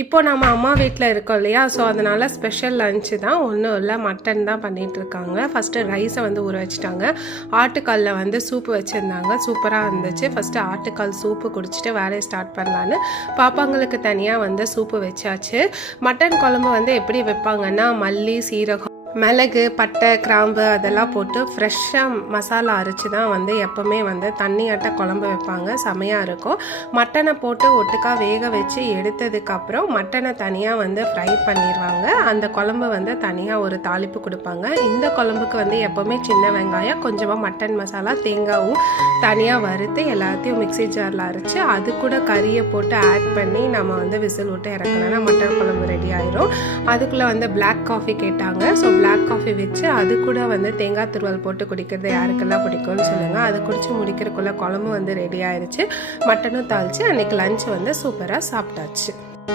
இப்போ நம்ம அம்மா வீட்டில் இருக்கோம் இல்லையா, ஸோ அதனால் ஸ்பெஷல் லஞ்சு தான். ஒன்றும் இல்லை, மட்டன் தான் பண்ணிகிட்ருக்காங்க. ஃபஸ்ட்டு ரைஸை வந்து ஊற வச்சுட்டாங்க. ஆட்டுக்காலில் வந்து சூப்பு வச்சுருந்தாங்க, சூப்பராக இருந்துச்சு. ஃபஸ்ட்டு ஆட்டுக்கால் சூப்பு குடிச்சிட்டு வேலையை ஸ்டார்ட் பண்ணலான்னு பாப்பாங்களுக்கு தனியாக வந்து சூப்பு வச்சாச்சு. மட்டன் குழம்பு வந்து எப்படி வைப்பாங்கன்னா, மல்லி, சீரகம், மிளகு, பட்டை, கிராம்பு அதெல்லாம் போட்டு ஃப்ரெஷ்ஷாக மசாலா அரைச்சி தான் வந்து எப்போவுமே வந்து தண்ணியாட்ட குழம்பு வைப்பாங்க. செமையாக இருக்கும். மட்டனை போட்டு ஒட்டுக்கா வேக வச்சு எடுத்ததுக்கப்புறம் மட்டனை தனியாக வந்து ஃப்ரை பண்ணிடுவாங்க. அந்த குழம்பு வந்து தனியாக ஒரு தாளிப்பு கொடுப்பாங்க. இந்த குழம்புக்கு வந்து எப்போவுமே சின்ன வெங்காயம், கொஞ்சமாக மட்டன் மசாலா, தேங்காயும் தனியாக வறுத்து எல்லாத்தையும் மிக்ஸி ஜாரில் அரைச்சி அது கூட கறியை போட்டு ஆட் பண்ணி நம்ம வந்து விசில் விட்டு இறக்கணும்னா மட்டன் குழம்பு ரெடி ஆயிரும். அதுக்குள்ளே வந்து பிளாக் காஃபி கேட்டாங்க. ஸோ பிளாக் காஃபி வச்சு அது கூட வந்து தேங்காய் துருவல் போட்டு குடிக்கிறது யாருக்கெல்லாம் பிடிக்கும்னு சொல்லுங்கள். அது குடிச்சு முடிக்கிறதுக்குள்ளே குழம்பு வந்து ரெடி ஆயிடுச்சு. மட்டனும் தாளித்து அன்றைக்கி லஞ்ச் வந்து சூப்பராக சாப்பிட்டாச்சு.